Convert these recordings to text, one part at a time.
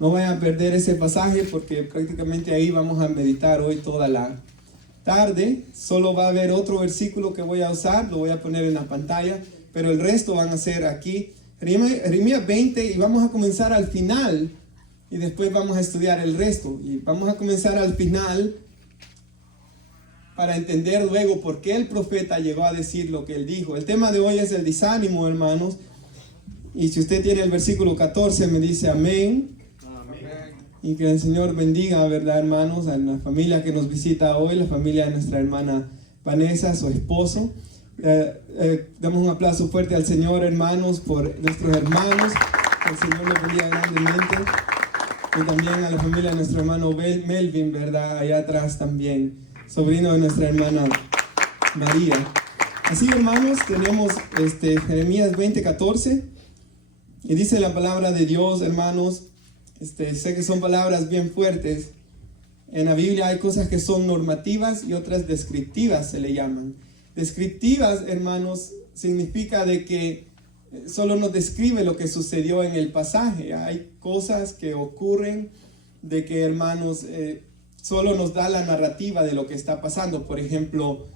No vayan a perder ese pasaje porque prácticamente ahí vamos a meditar hoy toda la tarde. Solo va a haber otro versículo que voy a usar, lo voy a poner en la pantalla, pero el resto van a ser aquí. Jeremías 20, y vamos a comenzar al final y después vamos a estudiar el resto. Y vamos a comenzar al final para entender luego por qué el profeta llegó a decir lo que él dijo. El tema de hoy es el desánimo, hermanos. Y si usted tiene el versículo 14, me dice amén. Y que el Señor bendiga, ¿verdad, hermanos? A la familia que nos visita hoy, la familia de nuestra hermana Vanessa, su esposo. Damos un aplauso fuerte al Señor, hermanos, por nuestros hermanos. Que el Señor los bendiga grandemente. Y también a la familia de nuestro hermano Melvin, ¿verdad? Allá atrás también, sobrino de nuestra hermana María. Así, hermanos, tenemos Jeremías 20:14. Y dice la palabra de Dios, hermanos. Sé que son palabras bien fuertes. En la Biblia hay cosas que son normativas y otras descriptivas, se le llaman. Descriptivas, hermanos, significa de que solo nos describe lo que sucedió en el pasaje. Hay cosas que ocurren de que, hermanos, solo nos da la narrativa de lo que está pasando. Por ejemplo,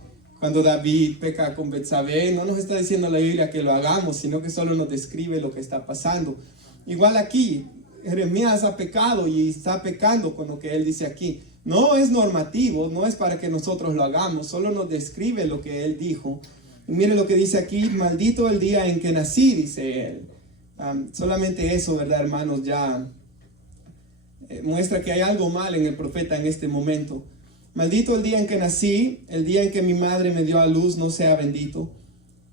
cuando David peca con Betsabé, no nos está diciendo la Biblia que lo hagamos, sino que solo nos describe lo que está pasando. Igual aquí, Jeremías ha pecado y está pecando con lo que él dice aquí. No es normativo, no es para que nosotros lo hagamos, solo nos describe lo que él dijo. Y mire lo que dice aquí: maldito el día en que nací, dice él. Solamente eso, ¿verdad, hermanos? Ya muestra que hay algo mal en el profeta en este momento. Maldito el día en que nací, el día en que mi madre me dio a luz, no sea bendito.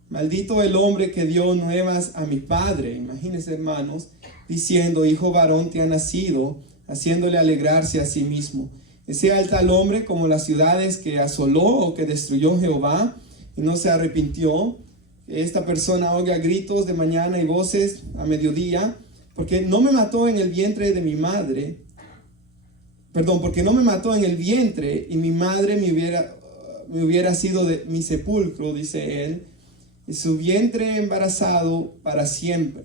Maldito el hombre que dio nuevas a mi padre. Imagínense, hermanos, diciendo: hijo varón te ha nacido, haciéndole alegrarse a sí mismo. Y sea el tal hombre como las ciudades que asoló o que destruyó Jehová y no se arrepintió. Esta persona oiga gritos de mañana y voces a mediodía, porque no me mató en el vientre de mi madre. Porque no me mató en el vientre y mi madre me hubiera sido de mi sepulcro, dice él, y su vientre embarazado para siempre.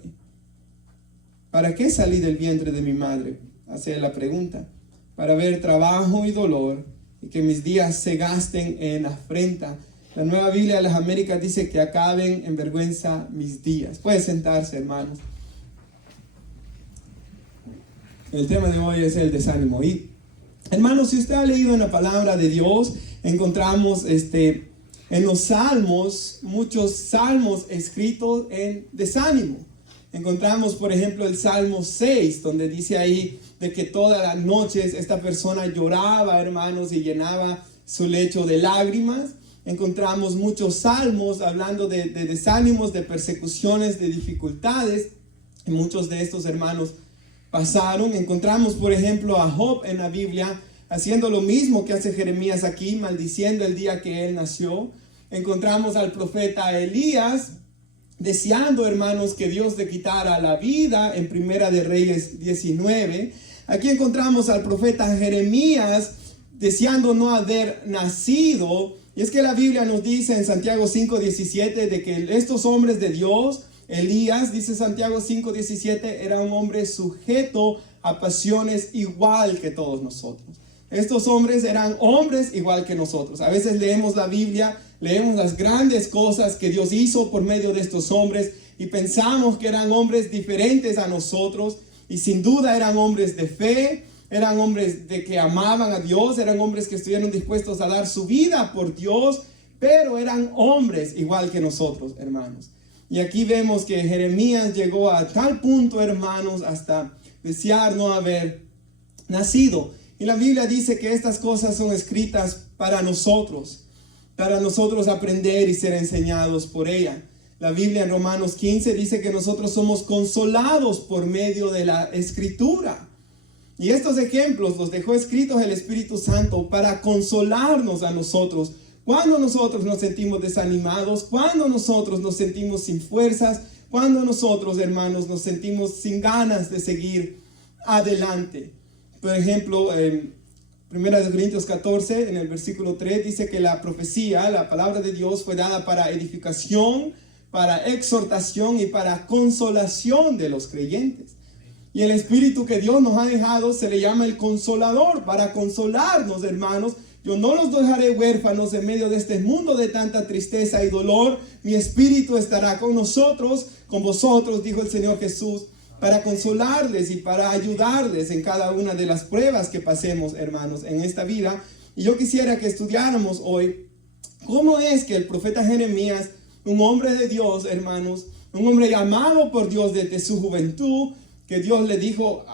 ¿Para qué salí del vientre de mi madre? Hace la pregunta. Para ver trabajo y dolor y que mis días se gasten en afrenta. La Nueva Biblia de las Américas dice que acaben en vergüenza mis días. Puede sentarse, hermanos. El tema de hoy es el desánimo. Y, hermanos, si usted ha leído en la palabra de Dios, encontramos en los salmos, muchos salmos escritos en desánimo. Encontramos, por ejemplo, el Salmo 6, donde dice ahí de que todas las noches esta persona lloraba, hermanos, y llenaba su lecho de lágrimas. Encontramos muchos salmos hablando de desánimos, de persecuciones, de dificultades. Y muchos de estos hermanos pasaron. Encontramos, por ejemplo, a Job en la Biblia haciendo lo mismo que hace Jeremías aquí, maldiciendo el día que él nació. Encontramos al profeta Elías deseando, hermanos, que Dios le quitara la vida en Primera de Reyes 19. Aquí encontramos al profeta Jeremías deseando no haber nacido. Y es que la Biblia nos dice en Santiago 5:17 de que estos hombres de Dios, Elías, dice Santiago 5:17, era un hombre sujeto a pasiones igual que todos nosotros. Estos hombres eran hombres igual que nosotros. A veces leemos la Biblia, leemos las grandes cosas que Dios hizo por medio de estos hombres y pensamos que eran hombres diferentes a nosotros, y sin duda eran hombres de fe, eran hombres de que amaban a Dios, eran hombres que estuvieron dispuestos a dar su vida por Dios, pero eran hombres igual que nosotros, hermanos. Y aquí vemos que Jeremías llegó a tal punto, hermanos, hasta desear no haber nacido. Y la Biblia dice que estas cosas son escritas para nosotros aprender y ser enseñados por ella. La Biblia en Romanos 15 dice que nosotros somos consolados por medio de la Escritura. Y estos ejemplos los dejó escritos el Espíritu Santo para consolarnos a nosotros. Cuando nosotros nos sentimos desanimados, cuando nosotros nos sentimos sin fuerzas, cuando nosotros, hermanos, nos sentimos sin ganas de seguir adelante. Por ejemplo, en 1 Corintios 14, en el versículo 3, dice que la profecía, la palabra de Dios, fue dada para edificación, para exhortación y para consolación de los creyentes. Y el Espíritu que Dios nos ha dejado se le llama el Consolador, para consolarnos, hermanos. Yo no los dejaré huérfanos en medio de este mundo de tanta tristeza y dolor. Mi Espíritu estará con nosotros, con vosotros, dijo el Señor Jesús, para consolarles y para ayudarles en cada una de las pruebas que pasemos, hermanos, en esta vida. Y yo quisiera que estudiáramos hoy cómo es que el profeta Jeremías, un hombre de Dios, hermanos, un hombre llamado por Dios desde su juventud, que Dios le dijo,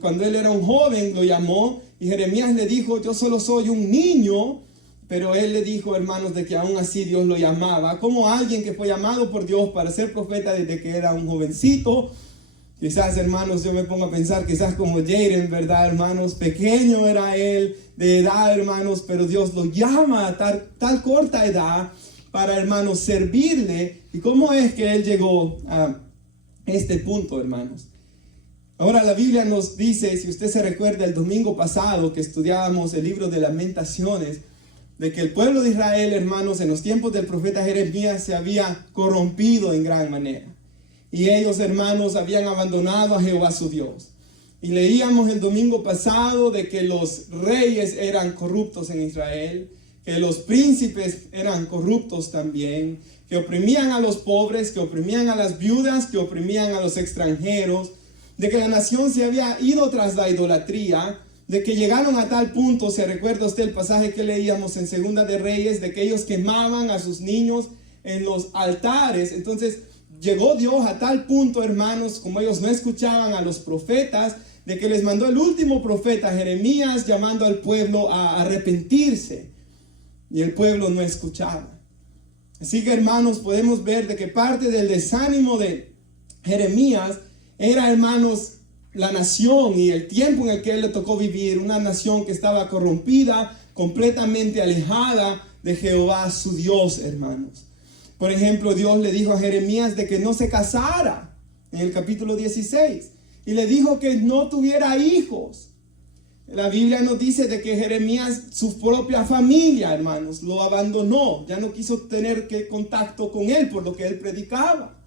cuando él era un joven, lo llamó, y Jeremías le dijo, yo solo soy un niño, pero él le dijo, hermanos, de que aún así Dios lo llamaba, como alguien que fue llamado por Dios para ser profeta desde que era un jovencito. Quizás, hermanos, yo me pongo a pensar, quizás como Jaden, ¿verdad, hermanos? Pequeño era él, de edad, hermanos, pero Dios lo llama a tal corta edad para, hermanos, servirle. ¿Y cómo es que él llegó a este punto, hermanos? Ahora la Biblia nos dice, si usted se recuerda el domingo pasado que estudiábamos el libro de Lamentaciones, de que el pueblo de Israel, hermanos, en los tiempos del profeta Jeremías se había corrompido en gran manera. Y ellos, hermanos, habían abandonado a Jehová su Dios. Y leíamos el domingo pasado de que los reyes eran corruptos en Israel, que los príncipes eran corruptos también, que oprimían a los pobres, que oprimían a las viudas, que oprimían a los extranjeros, de que la nación se había ido tras la idolatría, de que llegaron a tal punto, se recuerda usted el pasaje que leíamos en Segunda de Reyes, de que ellos quemaban a sus niños en los altares. Entonces llegó Dios a tal punto, hermanos, como ellos no escuchaban a los profetas, de que les mandó el último profeta, Jeremías, llamando al pueblo a arrepentirse, y el pueblo no escuchaba. Así que, hermanos, podemos ver de que parte del desánimo de Jeremías era, hermanos, la nación y el tiempo en el que él le tocó vivir, una nación que estaba corrompida, completamente alejada de Jehová su Dios, hermanos. Por ejemplo, Dios le dijo a Jeremías de que no se casara en el capítulo 16 y le dijo que no tuviera hijos. La Biblia nos dice de que Jeremías, su propia familia, hermanos, lo abandonó, ya no quiso tener contacto con él por lo que él predicaba.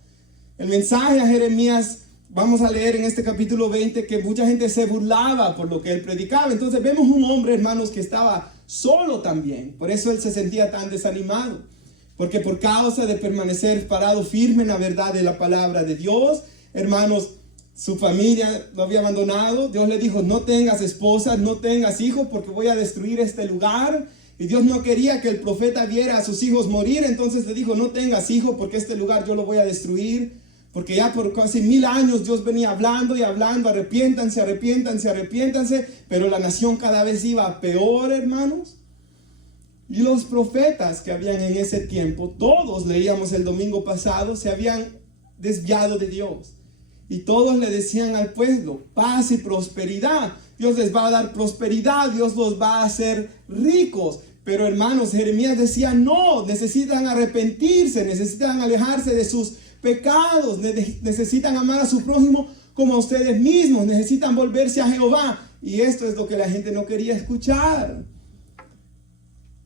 El mensaje a Jeremías, vamos a leer en este capítulo 20 que mucha gente se burlaba por lo que él predicaba. Entonces vemos un hombre, hermanos, que estaba solo también. Por eso él se sentía tan desanimado. Porque por causa de permanecer parado firme en la verdad de la palabra de Dios, hermanos, su familia lo había abandonado. Dios le dijo, no tengas esposa, no tengas hijos, porque voy a destruir este lugar. Y Dios no quería que el profeta viera a sus hijos morir. Entonces le dijo, no tengas hijos, porque este lugar yo lo voy a destruir. Porque ya por casi 1000 años Dios venía hablando y hablando, arrepiéntanse, arrepiéntanse, arrepiéntanse. Pero la nación cada vez iba peor, hermanos. Y los profetas que habían en ese tiempo, todos leíamos el domingo pasado, se habían desviado de Dios. Y todos le decían al pueblo, paz y prosperidad. Dios les va a dar prosperidad, Dios los va a hacer ricos. Pero, hermanos, Jeremías decía, no, necesitan arrepentirse, necesitan alejarse de sus pecados, necesitan amar a su prójimo como a ustedes mismos, necesitan volverse a Jehová. Y esto es lo que la gente no quería escuchar.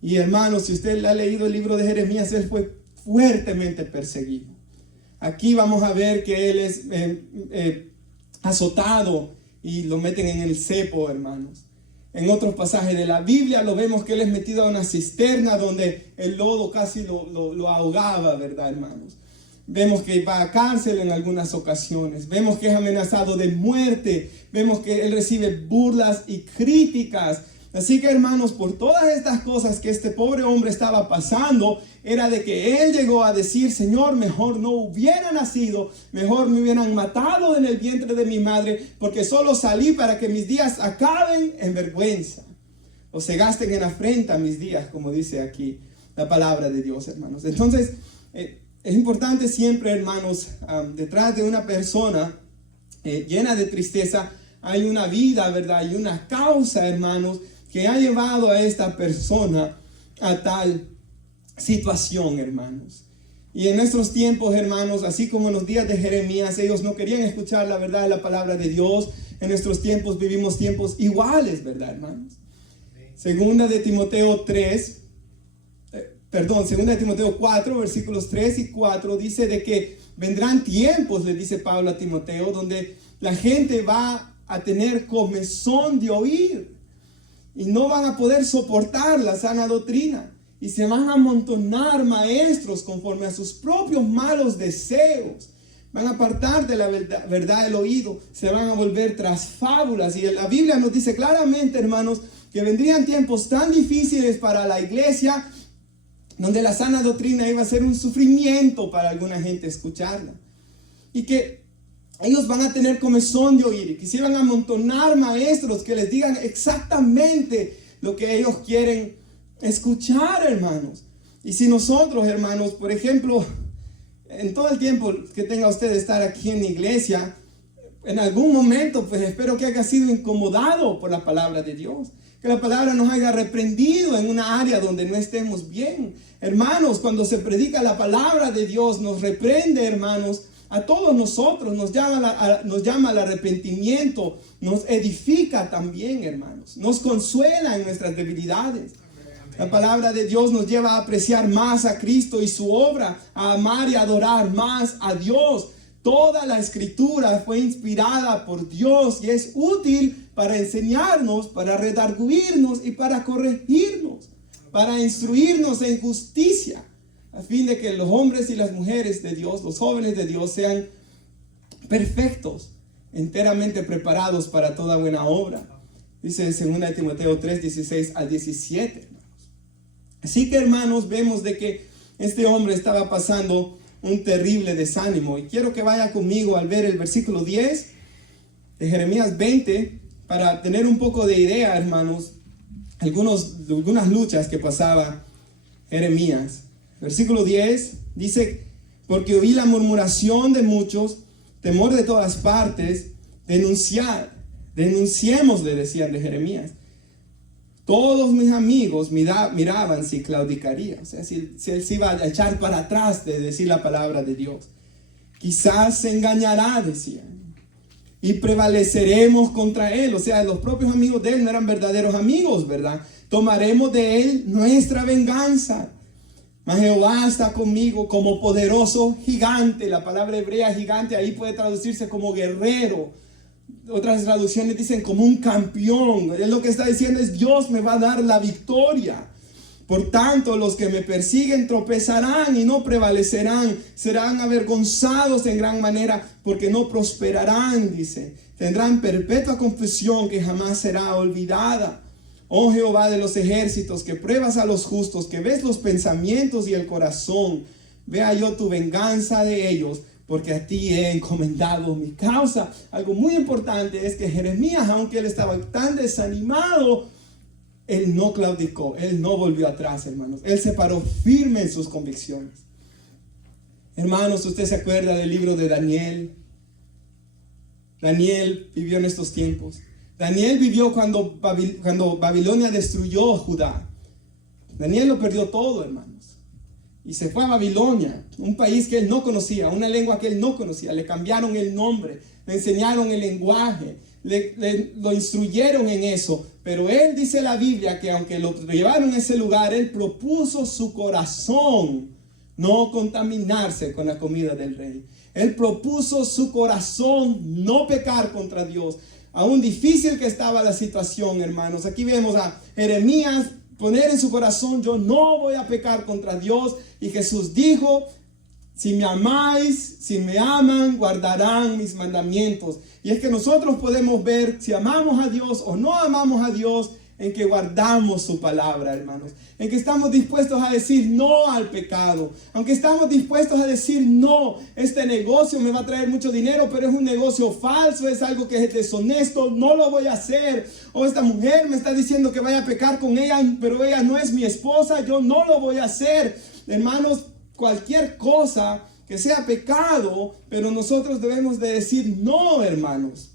Y, hermanos, si usted ha leído el libro de Jeremías, él fue fuertemente perseguido. Aquí vamos a ver que él es azotado y lo meten en el cepo, hermanos. En otros pasajes de la Biblia lo vemos que él es metido a una cisterna donde el lodo casi lo ahogaba, ¿verdad, hermanos? Vemos que va a cárcel en algunas ocasiones. Vemos que es amenazado de muerte. Vemos que él recibe burlas y críticas. Así que, hermanos, por todas estas cosas que este pobre hombre estaba pasando, era de que él llegó a decir, Señor, mejor no hubiera nacido, mejor me hubieran matado en el vientre de mi madre, porque solo salí para que mis días acaben en vergüenza, o se gasten en afrenta mis días, como dice aquí la palabra de Dios, hermanos. Entonces, es importante siempre, hermanos, detrás de una persona llena de tristeza, hay una vida, ¿verdad? Hay una causa, hermanos, que ha llevado a esta persona a tal situación, hermanos. Y en nuestros tiempos, hermanos, así como en los días de Jeremías, ellos no querían escuchar la verdad de la palabra de Dios. En nuestros tiempos vivimos tiempos iguales, ¿verdad, hermanos? Segunda de Timoteo 4, versículos 3 y 4, dice de que vendrán tiempos, le dice Pablo a Timoteo, donde la gente va a tener comezón de oír y no van a poder soportar la sana doctrina. Y se van a amontonar maestros conforme a sus propios malos deseos. Van a apartar de la verdad del oído. Se van a volver tras fábulas. Y la Biblia nos dice claramente, hermanos, que vendrían tiempos tan difíciles para la iglesia, donde la sana doctrina iba a ser un sufrimiento para alguna gente escucharla. Y que ellos van a tener comezón de oír. Y quisieran amontonar maestros que les digan exactamente lo que ellos quieren escuchar, hermanos. Y si nosotros, hermanos, por ejemplo, en todo el tiempo que tenga usted de estar aquí en la iglesia, en algún momento, pues espero que haya sido incomodado por la palabra de Dios, que la palabra nos haya reprendido en una área donde no estemos bien. Hermanos, cuando se predica la palabra de Dios, nos reprende, hermanos, a todos nosotros, nos llama al arrepentimiento, nos edifica también, hermanos, nos consuela en nuestras debilidades. La palabra de Dios nos lleva a apreciar más a Cristo y su obra, a amar y adorar más a Dios. Toda la escritura fue inspirada por Dios y es útil para enseñarnos, para redarguirnos y para corregirnos, para instruirnos en justicia, a fin de que los hombres y las mujeres de Dios, los jóvenes de Dios, sean perfectos, enteramente preparados para toda buena obra. Dice en 2 Timoteo 3, 16 al 17. Así que, hermanos, vemos de que este hombre estaba pasando un terrible desánimo. Y quiero que vaya conmigo al ver el versículo 10 de Jeremías 20 para tener un poco de idea, hermanos, algunas luchas que pasaba Jeremías. Versículo 10 dice: porque oí la murmuración de muchos, temor de todas partes, denunciemos, le decían de Jeremías. Todos mis amigos miraban si claudicaría, o sea, si él se iba a echar para atrás de decir la palabra de Dios. Quizás se engañará, decían, y prevaleceremos contra él. O sea, los propios amigos de él no eran verdaderos amigos, ¿verdad? Tomaremos de él nuestra venganza. Mas Jehová está conmigo como poderoso gigante. La palabra hebrea gigante ahí puede traducirse como guerrero. Otras traducciones dicen como un campeón. Él lo que está diciendo es: Dios me va a dar la victoria. Por tanto, los que me persiguen tropezarán y no prevalecerán. Serán avergonzados en gran manera porque no prosperarán, dice. Tendrán perpetua confusión que jamás será olvidada. Oh Jehová de los ejércitos, que pruebas a los justos, que ves los pensamientos y el corazón. Vea yo tu venganza de ellos, porque a ti he encomendado mi causa. Algo muy importante es que Jeremías, aunque él estaba tan desanimado, él no claudicó, él no volvió atrás, hermanos. Él se paró firme en sus convicciones. Hermanos, ¿usted se acuerda del libro de Daniel? Daniel vivió en estos tiempos. Daniel vivió cuando Babilonia destruyó Judá. Daniel lo perdió todo, hermanos. Y se fue a Babilonia, un país que él no conocía, una lengua que él no conocía. Le cambiaron el nombre, le enseñaron el lenguaje, lo instruyeron en eso. Pero él, dice la Biblia, que aunque lo llevaron a ese lugar, él propuso su corazón no contaminarse con la comida del rey. Él propuso su corazón no pecar contra Dios. Aún difícil que estaba la situación, hermanos. Aquí vemos a Jeremías poner en su corazón: yo no voy a pecar contra Dios. Y Jesús dijo: si me amáis, si me aman, guardarán mis mandamientos. Y es que nosotros podemos ver si amamos a Dios o no amamos a Dios en que guardamos su palabra, hermanos. En que estamos dispuestos a decir no al pecado. Aunque estamos dispuestos a decir no, este negocio me va a traer mucho dinero, pero es un negocio falso, es algo que es deshonesto, no lo voy a hacer. O esta mujer me está diciendo que vaya a pecar con ella, pero ella no es mi esposa, yo no lo voy a hacer. Hermanos, cualquier cosa que sea pecado, pero nosotros debemos de decir no, hermanos,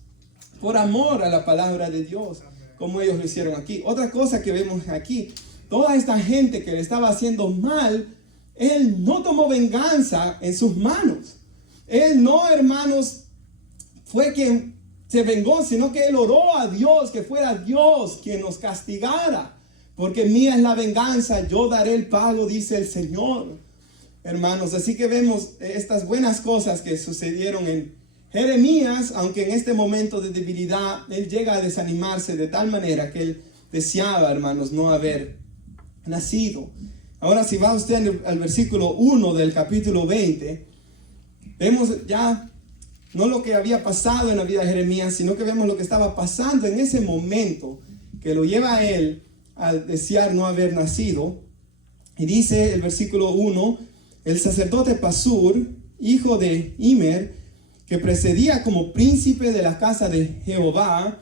por amor a la palabra de Dios, como ellos lo hicieron aquí. Otra cosa que vemos aquí: toda esta gente que le estaba haciendo mal, él no tomó venganza en sus manos. Él no, hermanos, fue quien se vengó, sino que él oró a Dios, que fuera Dios quien nos castigara. Porque mía es la venganza, yo daré el pago, dice el Señor. Hermanos, así que vemos estas buenas cosas que sucedieron en Jeremías, aunque en este momento de debilidad, él llega a desanimarse de tal manera que él deseaba, hermanos, no haber nacido. Ahora, si va usted al versículo 1 del capítulo 20, vemos ya no lo que había pasado en la vida de Jeremías, sino que vemos lo que estaba pasando en ese momento que lo lleva a él a desear no haber nacido. Y dice el versículo 1, el sacerdote Pasur, hijo de Immer, que precedía como príncipe de la casa de Jehová,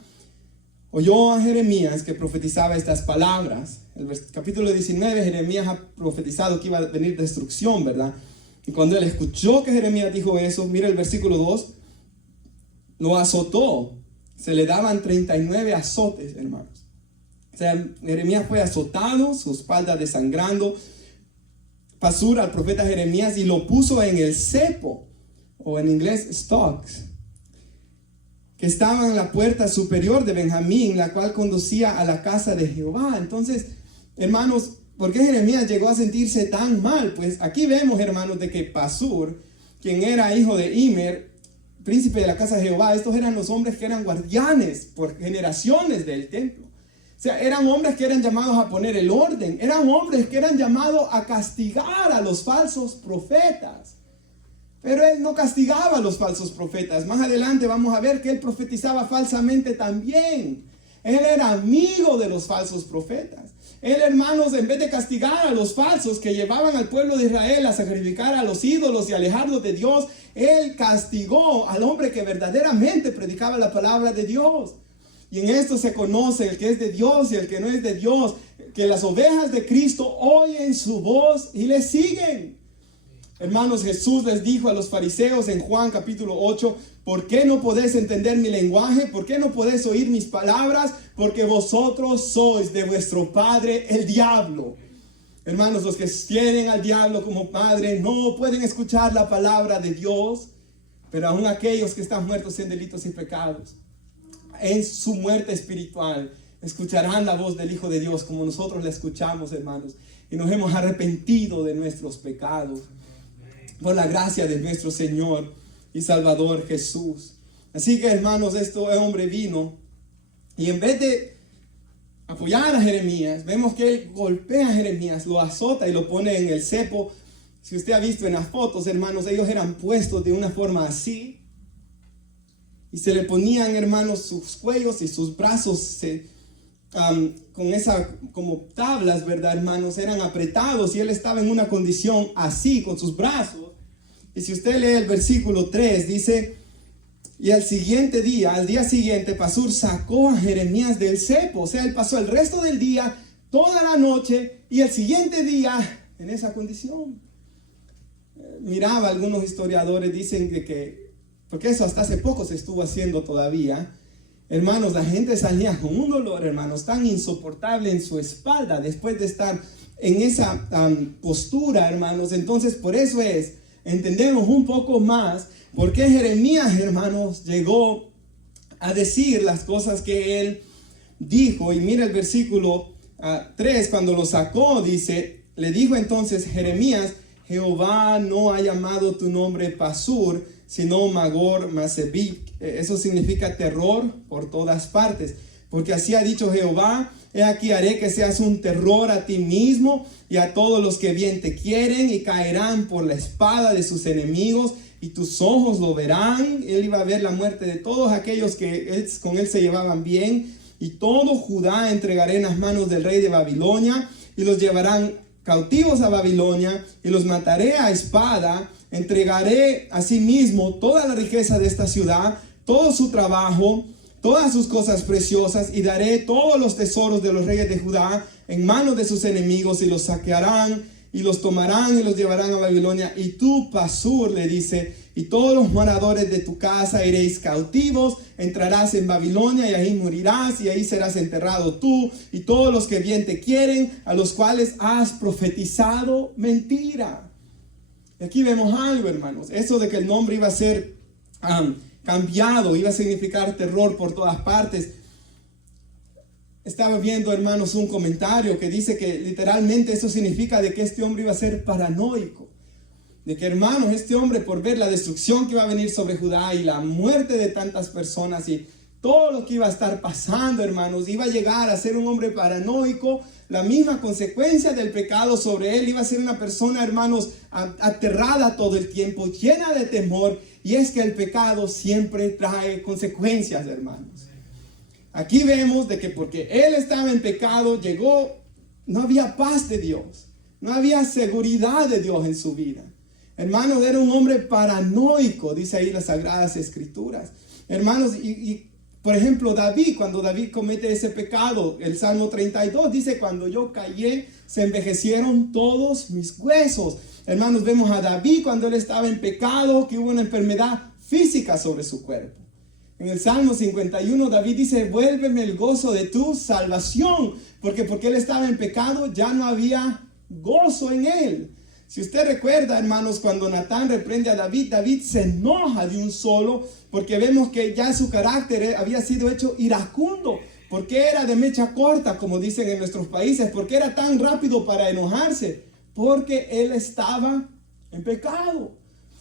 oyó a Jeremías que profetizaba estas palabras. El capítulo 19, Jeremías ha profetizado que iba a venir destrucción, ¿verdad? Y cuando él escuchó que Jeremías dijo eso, mira el versículo 2, lo azotó. Se le daban 39 azotes, hermanos. O sea, Jeremías fue azotado, su espalda desangrando. Pasur al profeta Jeremías y lo puso en el cepo, o en inglés stocks, que estaba en la puerta superior de Benjamín, la cual conducía a la casa de Jehová. Entonces, hermanos, ¿por qué Jeremías llegó a sentirse tan mal? Pues aquí vemos, hermanos, de que Pasur, quien era hijo de Immer, príncipe de la casa de Jehová, estos eran los hombres que eran guardianes por generaciones del templo. O sea, eran hombres que eran llamados a poner el orden, eran hombres que eran llamados a castigar a los falsos profetas. Pero él no castigaba a los falsos profetas. Más adelante vamos a ver que él profetizaba falsamente también. Él era amigo de los falsos profetas. Él, hermanos, en vez de castigar a los falsos que llevaban al pueblo de Israel a sacrificar a los ídolos y alejarlos de Dios, él castigó al hombre que verdaderamente predicaba la palabra de Dios. Y en esto se conoce el que es de Dios y el que no es de Dios, que las ovejas de Cristo oyen su voz y le siguen. Hermanos, Jesús les dijo a los fariseos en Juan capítulo 8, ¿por qué no podéis entender mi lenguaje? ¿Por qué no podéis oír mis palabras? Porque vosotros sois de vuestro padre el diablo. Hermanos, los que tienen al diablo como padre no pueden escuchar la palabra de Dios, pero aún aquellos que están muertos en delitos y pecados, en su muerte espiritual, escucharán la voz del Hijo de Dios como nosotros la escuchamos, hermanos, y nos hemos arrepentido de nuestros pecados por la gracia de nuestro Señor y Salvador Jesús. Así que, hermanos, este hombre vino y en vez de apoyar a Jeremías, vemos que él golpea a Jeremías, lo azota y lo pone en el cepo. Si usted ha visto en las fotos, hermanos, ellos eran puestos de una forma así y se le ponían, hermanos, sus cuellos y sus brazos con esa como tablas, ¿verdad, hermanos? Eran apretados y él estaba en una condición así con sus brazos. Y si usted lee el versículo 3, dice, y al día siguiente, Pasur sacó a Jeremías del cepo. O sea, él pasó el resto del día, toda la noche, y el siguiente día en esa condición. Miraba, algunos historiadores dicen que, porque eso hasta hace poco se estuvo haciendo todavía, hermanos, la gente salía con un dolor, hermanos, tan insoportable en su espalda después de estar en esa postura, hermanos. Entonces, por eso entendemos un poco más por qué Jeremías, hermanos, llegó a decir las cosas que él dijo. Y mira el versículo 3, cuando lo sacó, dice, le dijo entonces Jeremías, Jehová no ha llamado tu nombre Pasur, sino Magor Masebik. Eso significa terror por todas partes. Porque así ha dicho Jehová, he aquí haré que seas un terror a ti mismo y a todos los que bien te quieren, y caerán por la espada de sus enemigos, y tus ojos lo verán. Él iba a ver la muerte de todos aquellos que con él se llevaban bien, y todo Judá entregaré en las manos del rey de Babilonia, y los llevarán cautivos a Babilonia, y los mataré a espada. Entregaré asimismo toda la riqueza de esta ciudad, todo su trabajo, todas sus cosas preciosas, y daré todos los tesoros de los reyes de Judá en manos de sus enemigos, y los saquearán y los tomarán y los llevarán a Babilonia. Y tú, Pasur, le dice, y todos los moradores de tu casa iréis cautivos, entrarás en Babilonia y ahí morirás, y ahí serás enterrado tú y todos los que bien te quieren, a los cuales has profetizado mentira. Y aquí vemos algo, hermanos, eso de que el nombre iba a ser cambiado, iba a significar terror por todas partes. Estaba viendo, hermanos, un comentario que dice que literalmente eso significa de que este hombre iba a ser paranoico. de que, hermanos, este hombre, por ver la destrucción que iba a venir sobre Judá y la muerte de tantas personas y todo lo que iba a estar pasando, hermanos, iba a llegar a ser un hombre paranoico. La misma consecuencia del pecado sobre él iba a ser una persona, hermanos, aterrada todo el tiempo, llena de temor. Y es que el pecado siempre trae consecuencias, hermanos. Aquí vemos de que porque él estaba en pecado, no había paz de Dios, no había seguridad de Dios en su vida. Hermanos, era un hombre paranoico, dice ahí las Sagradas Escrituras. Hermanos, por ejemplo, cuando David comete ese pecado, el Salmo 32 dice, cuando yo callé, se envejecieron todos mis huesos. Hermanos, vemos a David cuando él estaba en pecado, que hubo una enfermedad física sobre su cuerpo. En el Salmo 51, David dice, vuélveme el gozo de tu salvación, porque él estaba en pecado, ya no había gozo en él. Si usted recuerda, hermanos, cuando Natán reprende a David, David se enoja de un solo, porque vemos que ya su carácter había sido hecho iracundo. ¿Por qué era de mecha corta, como dicen en nuestros países? ¿Por qué era tan rápido para enojarse? Porque él estaba en pecado.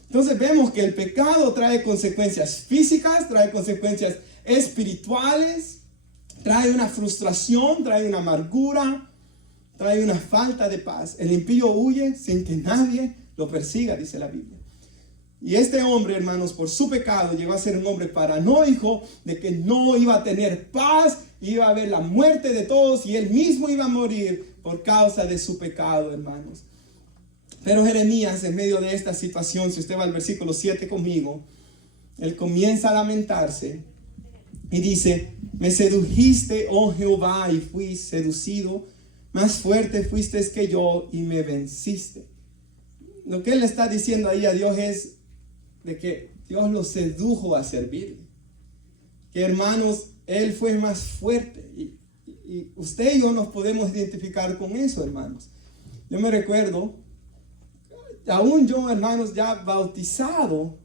Entonces vemos que el pecado trae consecuencias físicas, trae consecuencias espirituales, trae una frustración, trae una amargura, trae una falta de paz. El impío huye sin que nadie lo persiga, dice la Biblia. Y este hombre, hermanos, por su pecado llegó a ser un hombre paranoico de que no iba a tener paz, iba a haber la muerte de todos y él mismo iba a morir por causa de su pecado, hermanos. Pero Jeremías, en medio de esta situación, si usted va al versículo 7 conmigo, él comienza a lamentarse y dice, me sedujiste, oh Jehová, y fui seducido. Más fuerte fuiste que yo y me venciste. Lo que él está diciendo ahí a Dios es de que Dios lo sedujo a servirle. Que, hermanos, él fue más fuerte. Y usted y yo nos podemos identificar con eso, hermanos. Yo me recuerdo, aún yo, hermanos, ya bautizado,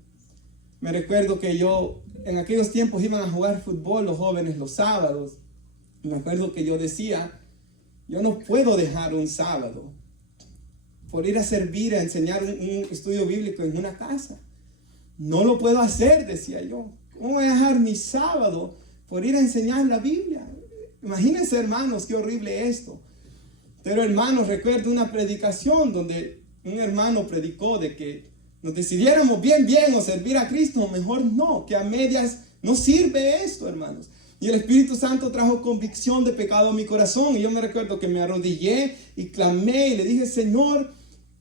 me recuerdo que yo, en aquellos tiempos iban a jugar fútbol los jóvenes los sábados. Y me acuerdo que yo decía, yo no puedo dejar un sábado por ir a servir, a enseñar un estudio bíblico en una casa. No lo puedo hacer, decía yo. ¿Cómo voy a dejar mi sábado por ir a enseñar la Biblia? Imagínense, hermanos, qué horrible esto. Pero, hermanos, recuerdo una predicación donde un hermano predicó de que nos decidiéramos bien o servir a Cristo, o mejor no, que a medias no sirve esto, hermanos. Y el Espíritu Santo trajo convicción de pecado a mi corazón. Y yo me recuerdo que me arrodillé y clamé y le dije, Señor,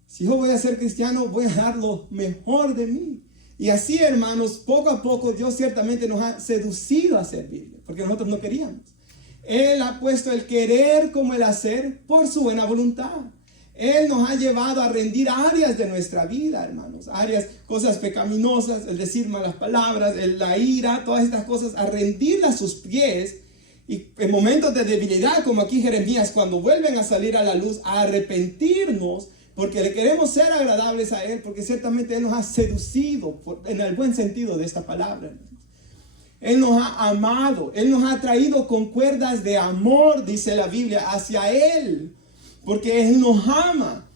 si yo voy a ser cristiano, voy a dar lo mejor de mí. Y así, hermanos, poco a poco Dios ciertamente nos ha seducido a servirle, porque nosotros no queríamos. Él ha puesto el querer como el hacer por su buena voluntad. Él nos ha llevado a rendir áreas de nuestra vida, hermanos. Cosas pecaminosas, el decir malas palabras, la ira, todas estas cosas, a rendirlas a sus pies. Y en momentos de debilidad, como aquí Jeremías, cuando vuelven a salir a la luz, a arrepentirnos, porque le queremos ser agradables a Él, porque ciertamente Él nos ha seducido, en el buen sentido de esta palabra, hermanos. Él nos ha amado, Él nos ha traído con cuerdas de amor, dice la Biblia, hacia Él. Porque Él nos ama.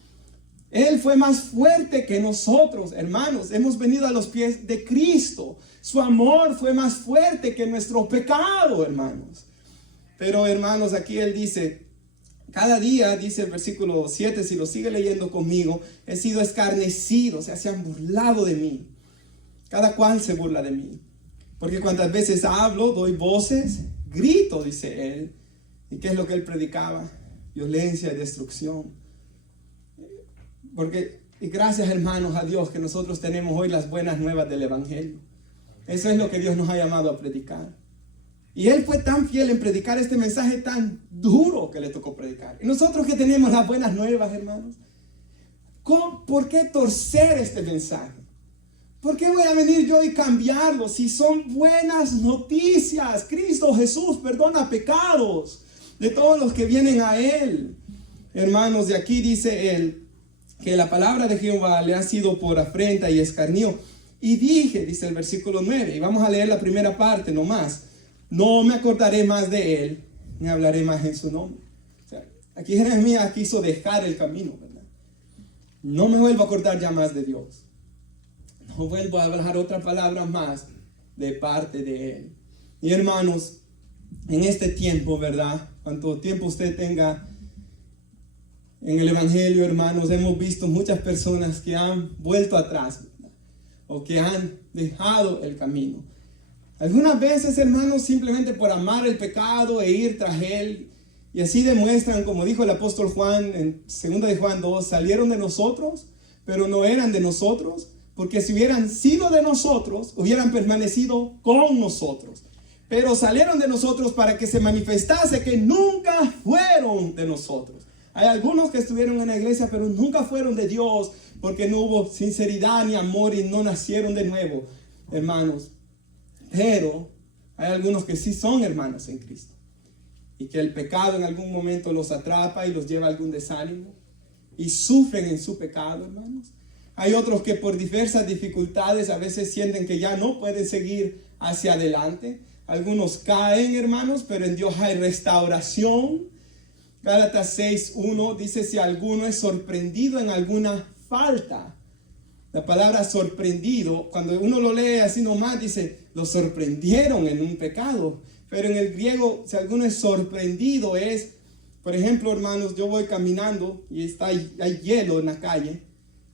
Él fue más fuerte que nosotros, hermanos. Hemos venido a los pies de Cristo. Su amor fue más fuerte que nuestro pecado, hermanos. Pero, hermanos, aquí Él dice, cada día, dice el versículo 7, si lo sigue leyendo conmigo, he sido escarnecido, o sea, se han burlado de mí. Cada cual se burla de mí. Porque cuantas veces hablo, doy voces, grito, dice Él. ¿Y qué es lo que Él predicaba? Violencia y destrucción. Y gracias, hermanos, a Dios que nosotros tenemos hoy las buenas nuevas del Evangelio. Eso es lo que Dios nos ha llamado a predicar. Y Él fue tan fiel en predicar este mensaje tan duro que le tocó predicar. Y nosotros que tenemos las buenas nuevas, hermanos, ¿por qué torcer este mensaje? ¿Por qué voy a venir yo y cambiarlo si son buenas noticias? Cristo Jesús perdona pecados de todos los que vienen a Él. Hermanos, de aquí dice Él que la palabra de Jehová le ha sido por afrenta y escarnio. Y dije, dice el versículo 9, y vamos a leer la primera parte nomás, no me acordaré más de Él, ni hablaré más en su nombre. O sea, aquí Jeremías quiso dejar el camino, ¿verdad? no me vuelvo a acordar ya más de Dios. No vuelvo a hablar otra palabra más de parte de Él. Y hermanos, en este tiempo, ¿verdad? Cuanto tiempo usted tenga en el Evangelio, hermanos, hemos visto muchas personas que han vuelto atrás, ¿verdad? O que han dejado el camino. Algunas veces, hermanos, simplemente por amar el pecado e ir tras él. Y así demuestran, como dijo el apóstol Juan en 2 de Juan 2, salieron de nosotros, pero no eran de nosotros, porque si hubieran sido de nosotros, hubieran permanecido con nosotros. Pero salieron de nosotros para que se manifestase que nunca fueron de nosotros. Hay algunos que estuvieron en la iglesia, pero nunca fueron de Dios, porque no hubo sinceridad ni amor y no nacieron de nuevo, hermanos. Pero hay algunos que sí son hermanos en Cristo. Y que el pecado en algún momento los atrapa y los lleva a algún desánimo. Y sufren en su pecado, hermanos. Hay otros que por diversas dificultades a veces sienten que ya no pueden seguir hacia adelante. Algunos caen, hermanos, pero en Dios hay restauración. Gálatas 6:1 dice: si alguno es sorprendido en alguna falta. La palabra sorprendido, cuando uno lo lee así nomás, dice, lo sorprendieron en un pecado. Pero en el griego, si alguno es sorprendido, es, por ejemplo, hermanos, yo voy caminando y hay hielo en la calle.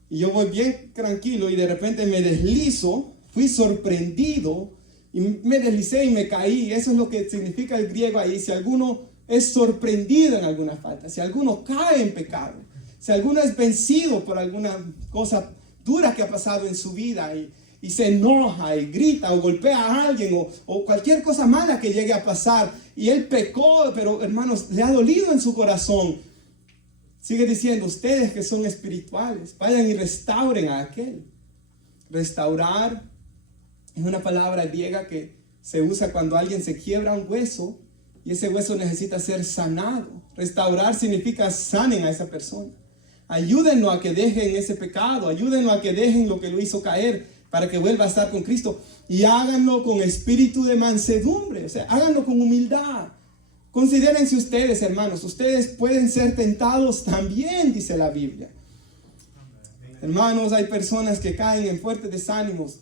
Y yo voy bien tranquilo y de repente me deslizo, fui sorprendido y me deslicé y me caí. Eso es lo que significa el griego ahí. Si alguno es sorprendido en alguna falta, si alguno cae en pecado, si alguno es vencido por alguna cosa dura que ha pasado en su vida y se enoja y grita o golpea a alguien o cualquier cosa mala que llegue a pasar y él pecó, pero hermanos, le ha dolido en su corazón. Sigue diciendo, ustedes que son espirituales, vayan y restauren a aquel. Restaurar es una palabra griega que se usa cuando alguien se quiebra un hueso y ese hueso necesita ser sanado. Restaurar significa sanen a esa persona. Ayúdenlo a que dejen ese pecado, ayúdenlo a que dejen lo que lo hizo caer para que vuelva a estar con Cristo. Y háganlo con espíritu de mansedumbre, o sea, háganlo con humildad. Considérense ustedes, hermanos, ustedes pueden ser tentados también, dice la Biblia. Hermanos, hay personas que caen en fuertes desánimos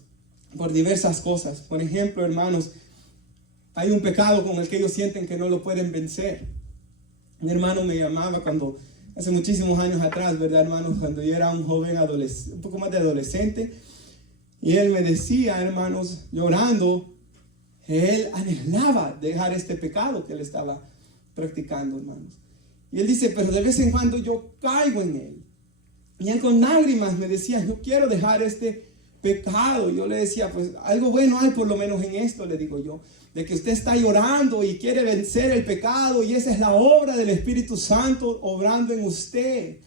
por diversas cosas. Por ejemplo, hermanos, hay un pecado con el que ellos sienten que no lo pueden vencer. Mi hermano me llamaba hace muchísimos años atrás, ¿verdad, hermanos? Cuando yo era un joven adolescente, un poco más de adolescente. Y él me decía, hermanos, llorando, que él anhelaba dejar este pecado que él estaba practicando, hermanos. Y él dice, pero de vez en cuando yo caigo en él. Y él con lágrimas me decía, yo quiero dejar este pecado. Yo le decía, pues algo bueno hay por lo menos en esto, le digo yo, de que usted está llorando y quiere vencer el pecado y esa es la obra del Espíritu Santo obrando en usted.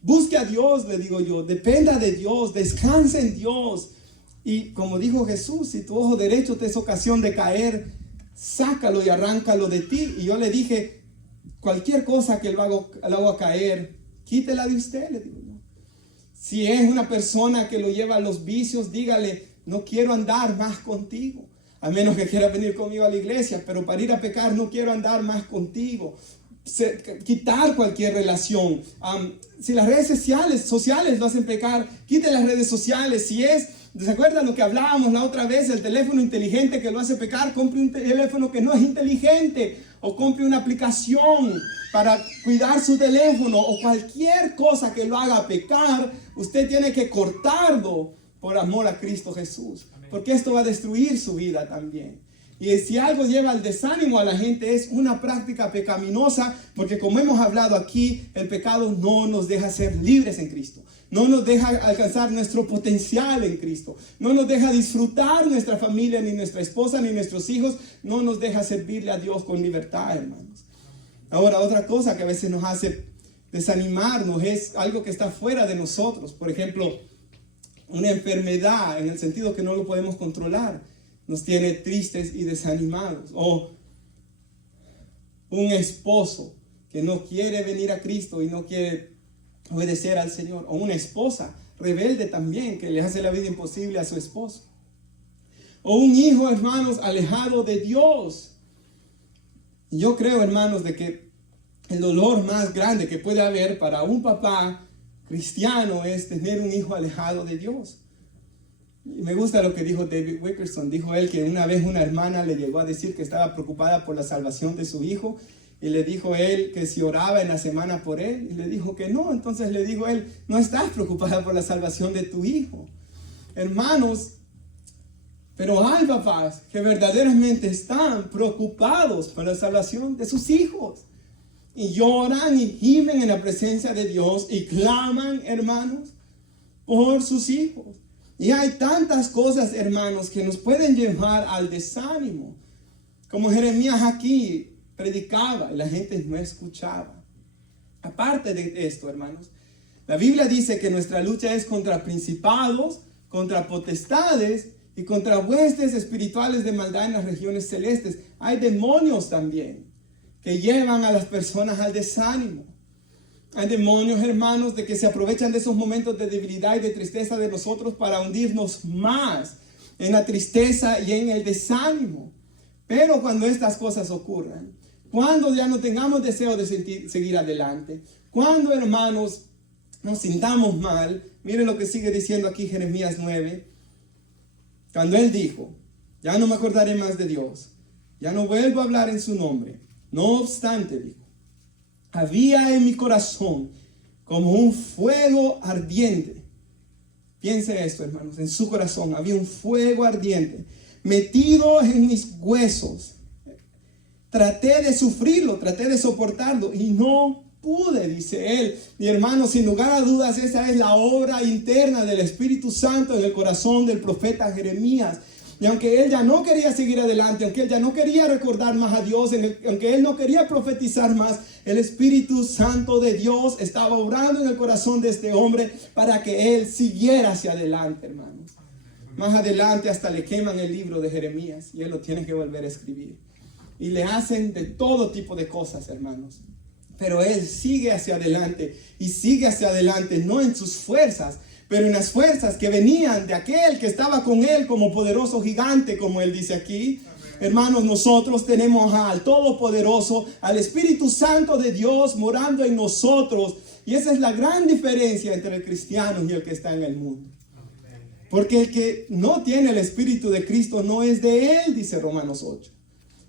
Busque a Dios, le digo yo, dependa de Dios, descanse en Dios. Y como dijo Jesús, si tu ojo derecho te es ocasión de caer, sácalo y arráncalo de ti. Y yo le dije, cualquier cosa que lo haga caer, quítela de usted, le digo yo. Si es una persona que lo lleva a los vicios, dígale, no quiero andar más contigo. A menos que quiera venir conmigo a la iglesia, pero para ir a pecar no quiero andar más contigo. Quitar cualquier relación. Si las redes sociales lo hacen pecar, quite las redes sociales. Si ¿se acuerdan lo que hablábamos la otra vez? El teléfono inteligente que lo hace pecar, compre un teléfono que no es inteligente. O compre una aplicación para cuidar su teléfono. O cualquier cosa que lo haga pecar, usted tiene que cortarlo por amor a Cristo Jesús. Porque esto va a destruir su vida también. Y si algo lleva al desánimo a la gente es una práctica pecaminosa, porque como hemos hablado aquí, el pecado no nos deja ser libres en Cristo. No nos deja alcanzar nuestro potencial en Cristo. No nos deja disfrutar nuestra familia, ni nuestra esposa, ni nuestros hijos. No nos deja servirle a Dios con libertad, hermanos. Ahora, otra cosa que a veces nos hace desanimarnos es algo que está fuera de nosotros. Por ejemplo, una enfermedad en el sentido que no lo podemos controlar. Nos tiene tristes y desanimados. O un esposo que no quiere venir a Cristo y no quiere obedecer al Señor. O una esposa rebelde también que le hace la vida imposible a su esposo. O un hijo, hermanos, alejado de Dios. Yo creo, hermanos, de que el dolor más grande que puede haber para un papá cristiano es tener un hijo alejado de Dios. Y me gusta lo que dijo David Wilkerson. Dijo él que una vez una hermana le llegó a decir que estaba preocupada por la salvación de su hijo. Y le dijo él que si oraba en la semana por él. Y le dijo que no. Entonces le dijo él, no estás preocupada por la salvación de tu hijo. Hermanos, pero hay papás que verdaderamente están preocupados por la salvación de sus hijos. Y lloran y gimen en la presencia de Dios y claman, hermanos, por sus hijos. Y hay tantas cosas, hermanos, que nos pueden llevar al desánimo. Como Jeremías aquí predicaba y la gente no escuchaba. Aparte de esto, hermanos, la Biblia dice que nuestra lucha es contra principados, contra potestades y contra huestes espirituales de maldad en las regiones celestes. Hay demonios también que llevan a las personas al desánimo. Hay demonios, hermanos, de que se aprovechan de esos momentos de debilidad y de tristeza de nosotros para hundirnos más en la tristeza y en el desánimo. Pero cuando estas cosas ocurran, cuando ya no tengamos deseo de seguir adelante, cuando, hermanos, nos sintamos mal, miren lo que sigue diciendo aquí Jeremías 9, cuando él dijo, ya no me acordaré más de Dios, ya no vuelvo a hablar en su nombre. No obstante, dijo, había en mi corazón como un fuego ardiente. Piensen esto, hermanos, en su corazón había un fuego ardiente metido en mis huesos. Traté de sufrirlo, traté de soportarlo y no pude, dice él. Y hermanos, sin lugar a dudas, esa es la obra interna del Espíritu Santo en el corazón del profeta Jeremías. Y aunque él ya no quería seguir adelante, aunque él ya no quería recordar más a Dios, aunque él no quería profetizar más, el Espíritu Santo de Dios estaba obrando en el corazón de este hombre para que él siguiera hacia adelante, hermanos. Más adelante hasta le queman el libro de Jeremías y él lo tiene que volver a escribir. Y le hacen de todo tipo de cosas, hermanos. Pero él sigue hacia adelante y sigue hacia adelante, no en sus fuerzas, pero en las fuerzas que venían de aquel que estaba con él como poderoso gigante, como él dice aquí. Amén. Hermanos, nosotros tenemos al Todopoderoso, al Espíritu Santo de Dios morando en nosotros. Y esa es la gran diferencia entre el cristiano y el que está en el mundo. Amén. Porque el que no tiene el Espíritu de Cristo no es de él, dice Romanos 8.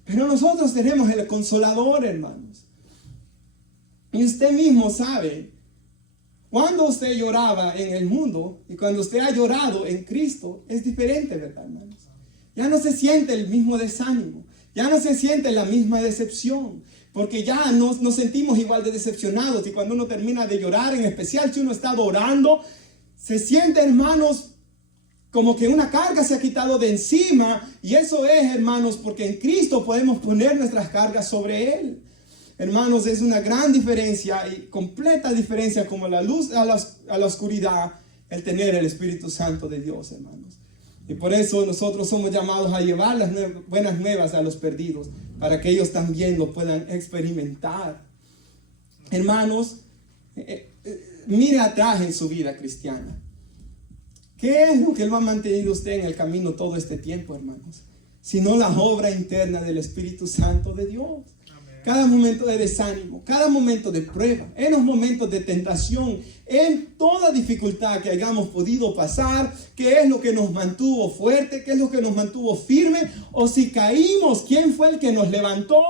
Pero nosotros tenemos el Consolador, hermanos. Y usted mismo sabe, cuando usted lloraba en el mundo y cuando usted ha llorado en Cristo, es diferente, ¿verdad, hermanos? Ya no se siente el mismo desánimo, ya no se siente la misma decepción, porque ya no nos sentimos igual de decepcionados. Y cuando uno termina de llorar, en especial si uno está orando, se siente, hermanos, como que una carga se ha quitado de encima. Y eso es, hermanos, porque en Cristo podemos poner nuestras cargas sobre Él. Hermanos, es una gran diferencia y completa diferencia como la luz a la oscuridad, el tener el Espíritu Santo de Dios, hermanos. Y por eso nosotros somos llamados a llevar las buenas nuevas a los perdidos, para que ellos también lo puedan experimentar. Hermanos, mire atrás en su vida cristiana. ¿Qué es lo que lo ha mantenido usted en el camino todo este tiempo, hermanos? Sino la obra interna del Espíritu Santo de Dios. Cada momento de desánimo, cada momento de prueba, en los momentos de tentación, en toda dificultad que hayamos podido pasar, qué es lo que nos mantuvo fuerte, qué es lo que nos mantuvo firme, o si caímos, quién fue el que nos levantó,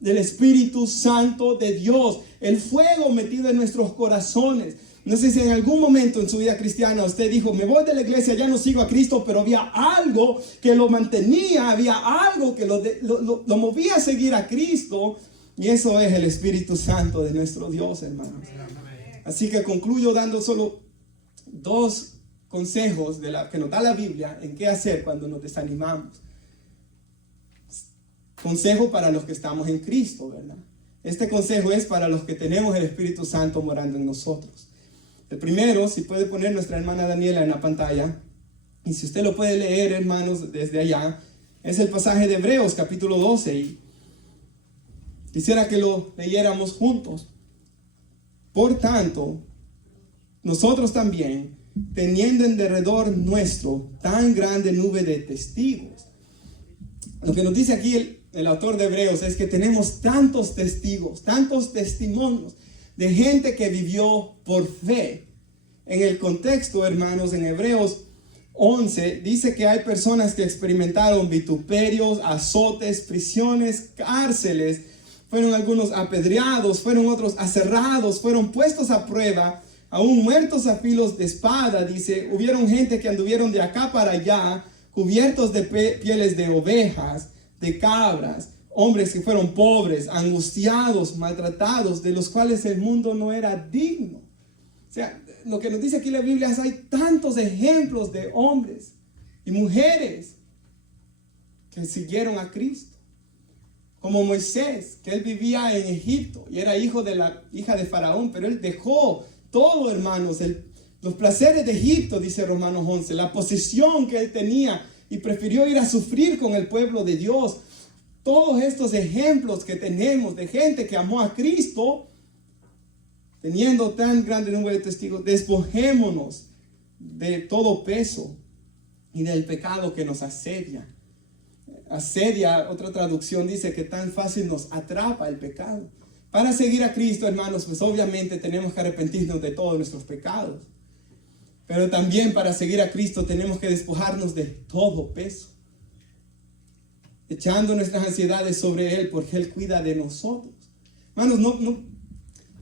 del Espíritu Santo de Dios, el fuego metido en nuestros corazones. No sé si en algún momento en su vida cristiana usted dijo, me voy de la iglesia, ya no sigo a Cristo, pero había algo que lo mantenía, había algo que lo movía a seguir a Cristo. Y eso es el Espíritu Santo de nuestro Dios, hermanos. Así que concluyo dando solo 2 consejos que nos da la Biblia en qué hacer cuando nos desanimamos. Consejo para los que estamos en Cristo, ¿verdad? Este consejo es para los que tenemos el Espíritu Santo morando en nosotros. El primero, si puede poner nuestra hermana Daniela en la pantalla, y si usted lo puede leer, hermanos, desde allá, es el pasaje de Hebreos capítulo 12, y quisiera que lo leyéramos juntos. Por tanto, nosotros también, teniendo en derredor nuestro tan grande nube de testigos. Lo que nos dice aquí el autor de Hebreos es que tenemos tantos testigos, tantos testimonios de gente que vivió por fe. En el contexto, hermanos, en Hebreos 11, dice que hay personas que experimentaron vituperios, azotes, prisiones, cárceles. Fueron algunos apedreados, fueron otros aserrados, fueron puestos a prueba, aún muertos a filos de espada. Dice, hubieron gente que anduvieron de acá para allá, cubiertos de pieles de ovejas, de cabras, hombres que fueron pobres, angustiados, maltratados, de los cuales el mundo no era digno. O sea, lo que nos dice aquí la Biblia es hay tantos ejemplos de hombres y mujeres que siguieron a Cristo. Como Moisés, que él vivía en Egipto y era hijo de la hija de Faraón, pero él dejó todo, hermanos, los placeres de Egipto, dice Romanos 11, la posición que él tenía, y prefirió ir a sufrir con el pueblo de Dios. Todos estos ejemplos que tenemos de gente que amó a Cristo, teniendo tan grande número de testigos, despojémonos de todo peso y del pecado que nos asedia. Asedia, otra traducción dice que tan fácil nos atrapa el pecado. Para seguir a Cristo, hermanos, pues obviamente tenemos que arrepentirnos de todos nuestros pecados. Pero también para seguir a Cristo tenemos que despojarnos de todo peso, echando nuestras ansiedades sobre Él, porque Él cuida de nosotros. Hermanos,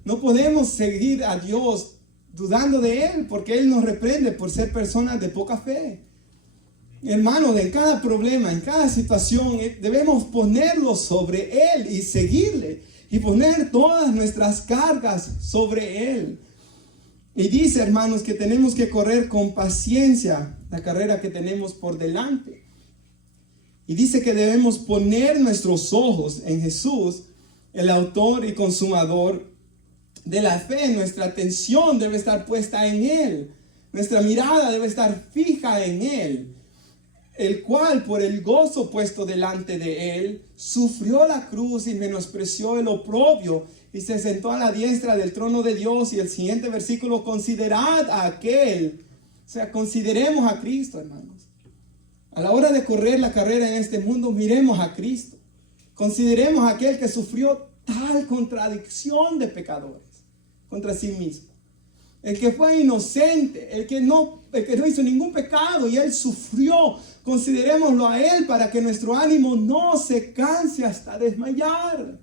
no podemos seguir a Dios dudando de Él, porque Él nos reprende por ser personas de poca fe. Hermanos, en cada problema, en cada situación, debemos ponerlo sobre Él y seguirle, y poner todas nuestras cargas sobre Él. Y dice, hermanos, que tenemos que correr con paciencia la carrera que tenemos por delante. Y dice que debemos poner nuestros ojos en Jesús, el autor y consumador de la fe. Nuestra atención debe estar puesta en Él. Nuestra mirada debe estar fija en Él, el cual por el gozo puesto delante de Él sufrió la cruz y menospreció el oprobio y se sentó a la diestra del trono de Dios. Y el siguiente versículo, considerad a aquel. O sea, consideremos a Cristo, hermanos. A la hora de correr la carrera en este mundo, miremos a Cristo. Consideremos a aquel que sufrió tal contradicción de pecadores contra sí mismo. El que fue inocente, el que no hizo ningún pecado y Él sufrió. Considerémoslo a Él para que nuestro ánimo no se canse hasta desmayar.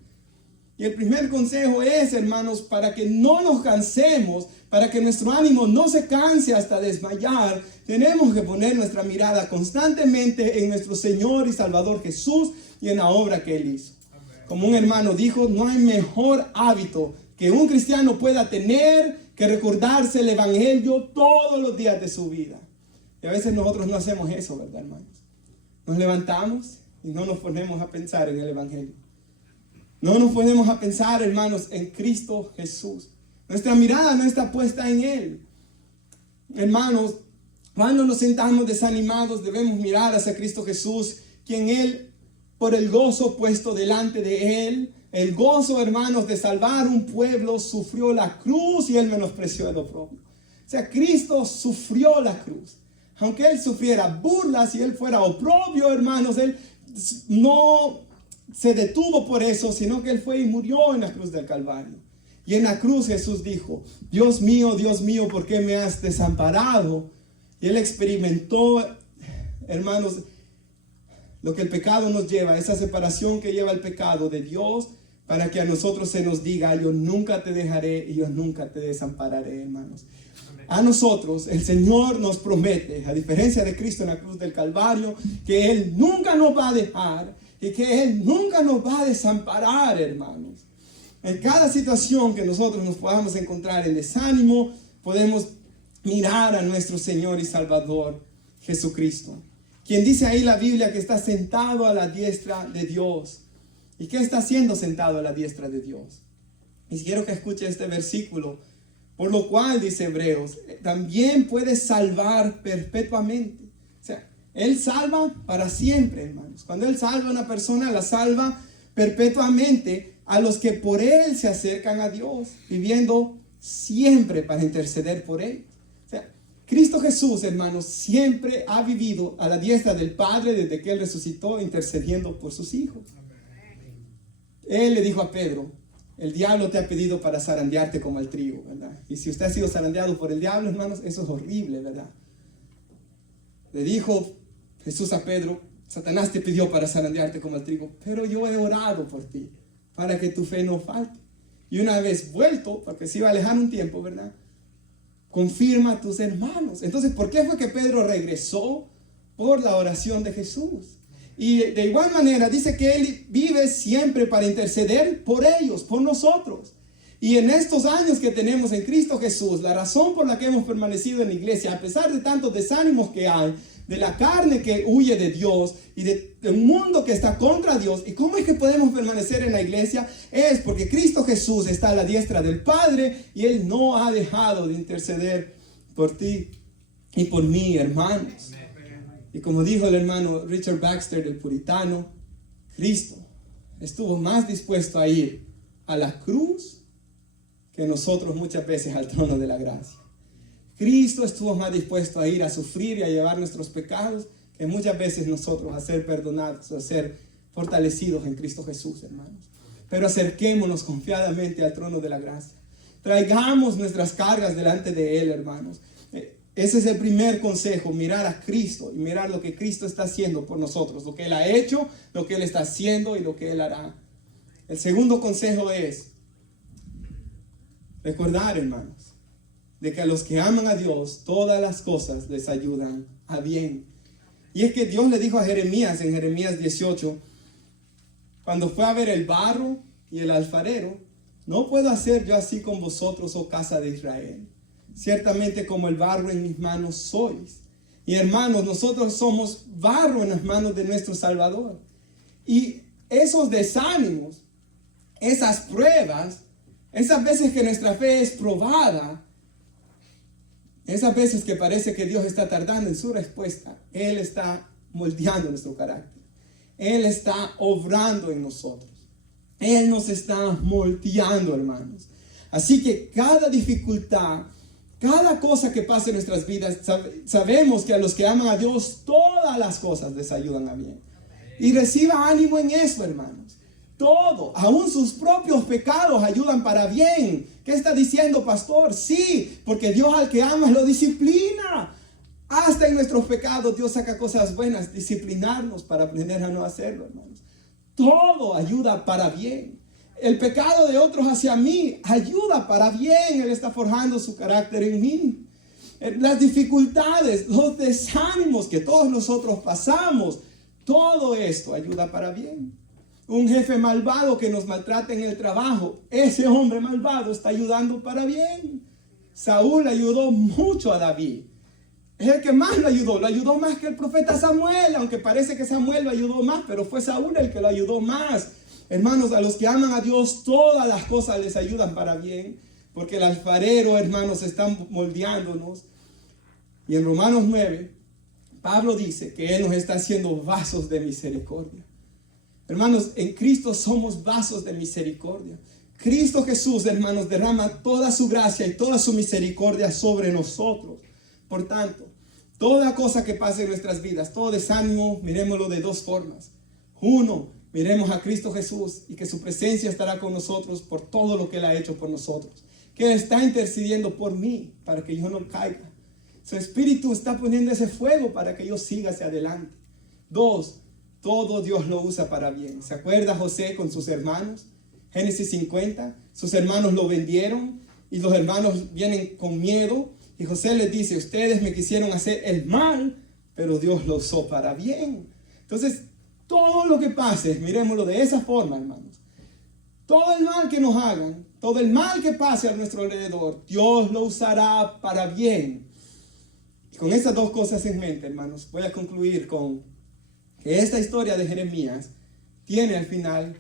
Y el primer consejo es, hermanos, para que no nos cansemos, para que nuestro ánimo no se canse hasta desmayar, tenemos que poner nuestra mirada constantemente en nuestro Señor y Salvador Jesús y en la obra que Él hizo. Como un hermano dijo, no hay mejor hábito que un cristiano pueda tener que recordarse el Evangelio todos los días de su vida. Y a veces nosotros no hacemos eso, ¿verdad, hermanos? Nos levantamos y no nos ponemos a pensar en el Evangelio. No nos ponemos a pensar, hermanos, en Cristo Jesús. Nuestra mirada no está puesta en Él. Hermanos, cuando nos sentamos desanimados, debemos mirar hacia Cristo Jesús, quien Él, por el gozo puesto delante de Él, el gozo, hermanos, de salvar un pueblo, sufrió la cruz y Él menospreció el oprobio. O sea, Cristo sufrió la cruz. Aunque Él sufriera burlas y Él fuera oprobio, hermanos, Él no se detuvo por eso, sino que Él fue y murió en la cruz del Calvario. Y en la cruz Jesús dijo, Dios mío, ¿por qué me has desamparado? Y Él experimentó, hermanos, lo que el pecado nos lleva, esa separación que lleva el pecado de Dios, para que a nosotros se nos diga, yo nunca te dejaré y yo nunca te desampararé, hermanos. A nosotros el Señor nos promete, a diferencia de Cristo en la cruz del Calvario, que Él nunca nos va a dejar y que Él nunca nos va a desamparar, hermanos. En cada situación que nosotros nos podamos encontrar en desánimo, podemos mirar a nuestro Señor y Salvador Jesucristo, quien dice ahí la Biblia que está sentado a la diestra de Dios. ¿Y qué está haciendo sentado a la diestra de Dios? Y quiero que escuche este versículo. Por lo cual, dice Hebreos, también puede salvar perpetuamente. O sea, Él salva para siempre, hermanos. Cuando Él salva a una persona, la salva perpetuamente a los que por Él se acercan a Dios, viviendo siempre para interceder por Él. O sea, Cristo Jesús, hermanos, siempre ha vivido a la diestra del Padre desde que Él resucitó, intercediendo por sus hijos. Él le dijo a Pedro, el diablo te ha pedido para zarandearte como el trigo, ¿verdad? Y si usted ha sido zarandeado por el diablo, hermanos, eso es horrible, ¿verdad? Le dijo Jesús a Pedro, Satanás te pidió para zarandearte como el trigo, pero yo he orado por ti, para que tu fe no falte. Y una vez vuelto, porque se iba a alejar un tiempo, ¿verdad? Confirma a tus hermanos. Entonces, ¿por qué fue que Pedro regresó? Por la oración de Jesús. Y de igual manera dice que Él vive siempre para interceder por ellos, por nosotros. Y en estos años que tenemos en Cristo Jesús, la razón por la que hemos permanecido en la iglesia, a pesar de tantos desánimos que hay, de la carne que huye de Dios y de un mundo que está contra Dios, ¿y cómo es que podemos permanecer en la iglesia? Es porque Cristo Jesús está a la diestra del Padre y Él no ha dejado de interceder por ti y por mí, hermanos. Y como dijo el hermano Richard Baxter, el puritano, Cristo estuvo más dispuesto a ir a la cruz que nosotros muchas veces al trono de la gracia. Cristo estuvo más dispuesto a ir a sufrir y a llevar nuestros pecados que muchas veces nosotros a ser perdonados o a ser fortalecidos en Cristo Jesús, hermanos. Pero acerquémonos confiadamente al trono de la gracia. Traigamos nuestras cargas delante de Él, hermanos. Ese es el primer consejo, mirar a Cristo y mirar lo que Cristo está haciendo por nosotros, lo que Él ha hecho, lo que Él está haciendo y lo que Él hará. El segundo consejo es recordar, hermanos, de que a los que aman a Dios, todas las cosas les ayudan a bien. Y es que Dios le dijo a Jeremías en Jeremías 18, cuando fue a ver el barro y el alfarero, no puedo hacer yo así con vosotros, oh casa de Israel. Ciertamente como el barro en mis manos sois. Y hermanos, nosotros somos barro en las manos de nuestro Salvador. Y esos desánimos, esas pruebas, esas veces que nuestra fe es probada, esas veces que parece que Dios está tardando en su respuesta, Él está moldeando nuestro carácter. Él está obrando en nosotros. Él nos está moldeando, hermanos. Así que cada dificultad, cada cosa que pase en nuestras vidas, sabemos que a los que aman a Dios, todas las cosas les ayudan a bien. Y reciba ánimo en eso, hermanos. Todo, aún sus propios pecados ayudan para bien. ¿Qué está diciendo, pastor? Sí, porque Dios al que ama lo disciplina. Hasta en nuestros pecados Dios saca cosas buenas, disciplinarnos para aprender a no hacerlo, hermanos. Todo ayuda para bien. El pecado de otros hacia mí ayuda para bien. Él está forjando su carácter en mí. Las dificultades, los desánimos que todos nosotros pasamos, todo esto ayuda para bien. Un jefe malvado que nos maltrata en el trabajo, ese hombre malvado está ayudando para bien. Saúl ayudó mucho a David. Es el que más lo ayudó más que el profeta Samuel, aunque parece que Samuel lo ayudó más, pero fue Saúl el que lo ayudó más. Hermanos, a los que aman a Dios, todas las cosas les ayudan para bien, porque el alfarero, hermanos, está moldeándonos. Y en Romanos 9, Pablo dice que Él nos está haciendo vasos de misericordia. Hermanos, en Cristo somos vasos de misericordia. Cristo Jesús, hermanos, derrama toda su gracia y toda su misericordia sobre nosotros. Por tanto, toda cosa que pase en nuestras vidas, todo desánimo, miremoslo de dos formas. Uno, miremos a Cristo Jesús y que su presencia estará con nosotros por todo lo que Él ha hecho por nosotros. Que Él está intercediendo por mí para que yo no caiga. Su Espíritu está poniendo ese fuego para que yo siga hacia adelante. Dos, todo Dios lo usa para bien. ¿Se acuerda José con sus hermanos? Génesis 50. Sus hermanos lo vendieron y los hermanos vienen con miedo. Y José les dice, ustedes me quisieron hacer el mal, pero Dios lo usó para bien. Entonces, todo lo que pase, miremoslo de esa forma, hermanos. Todo el mal que nos hagan, todo el mal que pase a nuestro alrededor, Dios lo usará para bien. Y con estas dos cosas en mente, hermanos, voy a concluir con que esta historia de Jeremías tiene al final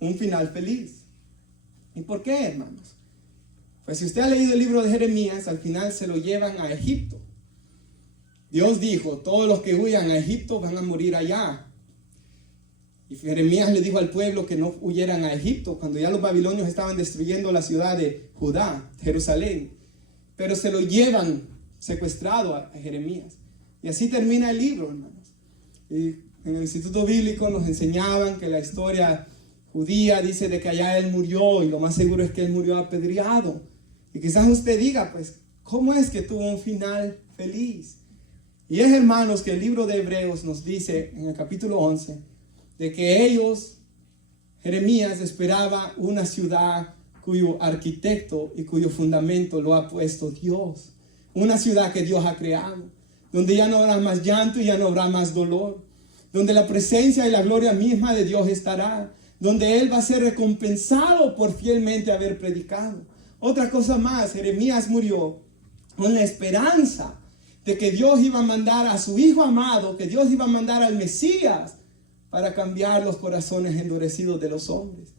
un final feliz. ¿Y por qué, hermanos? Pues si usted ha leído el libro de Jeremías, al final se lo llevan a Egipto. Dios dijo, todos los que huyan a Egipto van a morir allá. Y Jeremías le dijo al pueblo que no huyeran a Egipto, cuando ya los babilonios estaban destruyendo la ciudad de Judá, Jerusalén. Pero se lo llevan secuestrado a Jeremías. Y así termina el libro, hermanos. Y en el Instituto Bíblico nos enseñaban que la historia judía, dice de que allá él murió, y lo más seguro es que él murió apedreado. Y quizás usted diga, pues, ¿cómo es que tuvo un final feliz? Y es, hermanos, que el libro de Hebreos nos dice en el capítulo 11 de que ellos, Jeremías, esperaba una ciudad cuyo arquitecto y cuyo fundamento lo ha puesto Dios. Una ciudad que Dios ha creado, donde ya no habrá más llanto y ya no habrá más dolor, donde la presencia y la gloria misma de Dios estará, donde Él va a ser recompensado por fielmente haber predicado. Otra cosa más, Jeremías murió con la esperanza de que Dios iba a mandar a su Hijo amado, que Dios iba a mandar al Mesías para cambiar los corazones endurecidos de los hombres.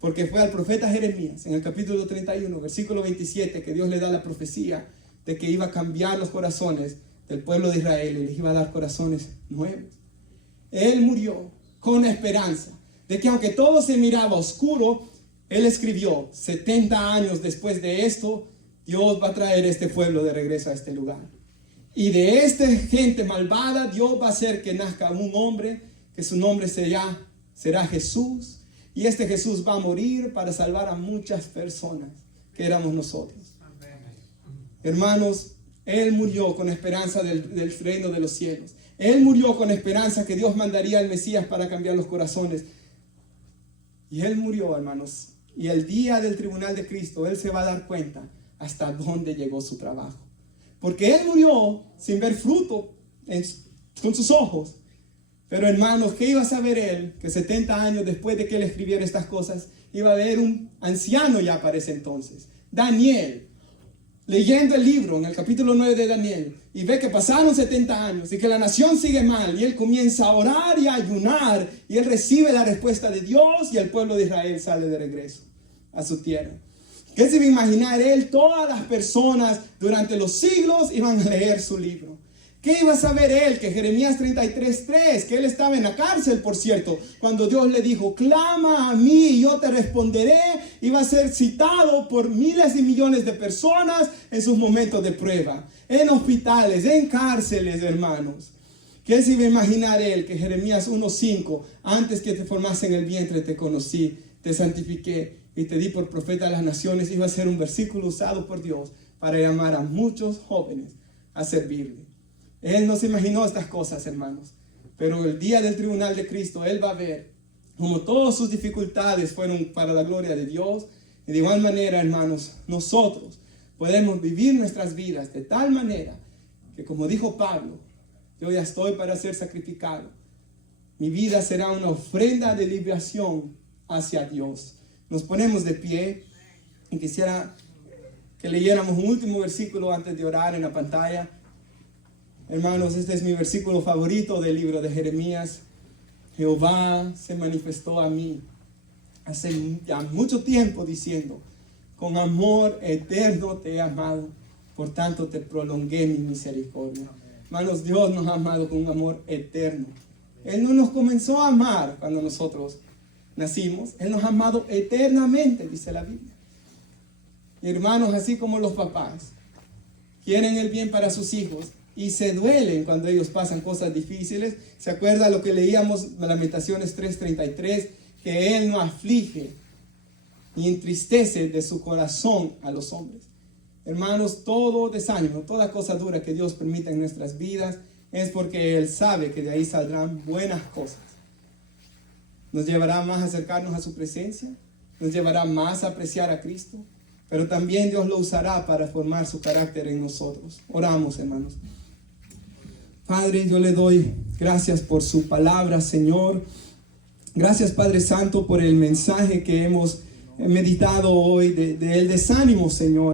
Porque fue al profeta Jeremías, en el capítulo 31, versículo 27, que Dios le da la profecía de que iba a cambiar los corazones del pueblo de Israel y les iba a dar corazones nuevos. Él murió con esperanza de que aunque todo se miraba oscuro, él escribió, 70 años después de esto, Dios va a traer este pueblo de regreso a este lugar. Y de esta gente malvada, Dios va a hacer que nazca un hombre, que su nombre será Jesús. Y este Jesús va a morir para salvar a muchas personas, que éramos nosotros. Hermanos, Él murió con esperanza del reino de los cielos. Él murió con esperanza que Dios mandaría al Mesías para cambiar los corazones. Y Él murió, hermanos. Y el día del tribunal de Cristo, Él se va a dar cuenta hasta dónde llegó su trabajo. Porque Él murió sin ver fruto con sus ojos. Pero hermanos, ¿qué iba a saber Él? Que 70 años después de que Él escribiera estas cosas, iba a haber un anciano ya para ese entonces, Daniel, leyendo el libro en el capítulo 9 de Daniel, y ve que pasaron 70 años y que la nación sigue mal, y él comienza a orar y a ayunar, y él recibe la respuesta de Dios, y el pueblo de Israel sale de regreso a su tierra. ¿Qué se iba a imaginar él? Todas las personas durante los siglos iban a leer su libro. ¿Qué iba a saber él? Que Jeremías 33:3, que él estaba en la cárcel, por cierto, cuando Dios le dijo, clama a mí y yo te responderé, iba a ser citado por miles y millones de personas en sus momentos de prueba, en hospitales, en cárceles, hermanos. ¿Qué se iba a imaginar él? Que Jeremías 1:5, antes que te formase en el vientre te conocí, te santifiqué y te di por profeta a las naciones, iba a ser un versículo usado por Dios para llamar a muchos jóvenes a servirle. Él no se imaginó estas cosas, hermanos, pero el día del tribunal de Cristo, Él va a ver como todas sus dificultades fueron para la gloria de Dios. Y de igual manera, hermanos, nosotros podemos vivir nuestras vidas de tal manera que, como dijo Pablo, yo ya estoy para ser sacrificado. Mi vida será una ofrenda de liberación hacia Dios. Nos ponemos de pie y quisiera que leyéramos un último versículo antes de orar en la pantalla. Hermanos, este es mi versículo favorito del libro de Jeremías. Jehová se manifestó a mí hace ya mucho tiempo diciendo, con amor eterno te he amado, por tanto te prolongué mi misericordia. Hermanos, Dios nos ha amado con un amor eterno. Él no nos comenzó a amar cuando nosotros nacimos, Él nos ha amado eternamente, dice la Biblia. Y hermanos, así como los papás quieren el bien para sus hijos, y se duelen cuando ellos pasan cosas difíciles. ¿Se acuerda lo que leíamos en Lamentaciones 3:33? Que Él no aflige ni entristece de su corazón a los hombres. Hermanos, todo desánimo, toda cosa dura que Dios permita en nuestras vidas es porque Él sabe que de ahí saldrán buenas cosas. Nos llevará más a acercarnos a su presencia, nos llevará más a apreciar a Cristo, pero también Dios lo usará para formar su carácter en nosotros. Oramos, hermanos. Padre, yo le doy gracias por su palabra, Señor. Gracias, Padre Santo, por el mensaje que hemos meditado hoy del desánimo, Señor.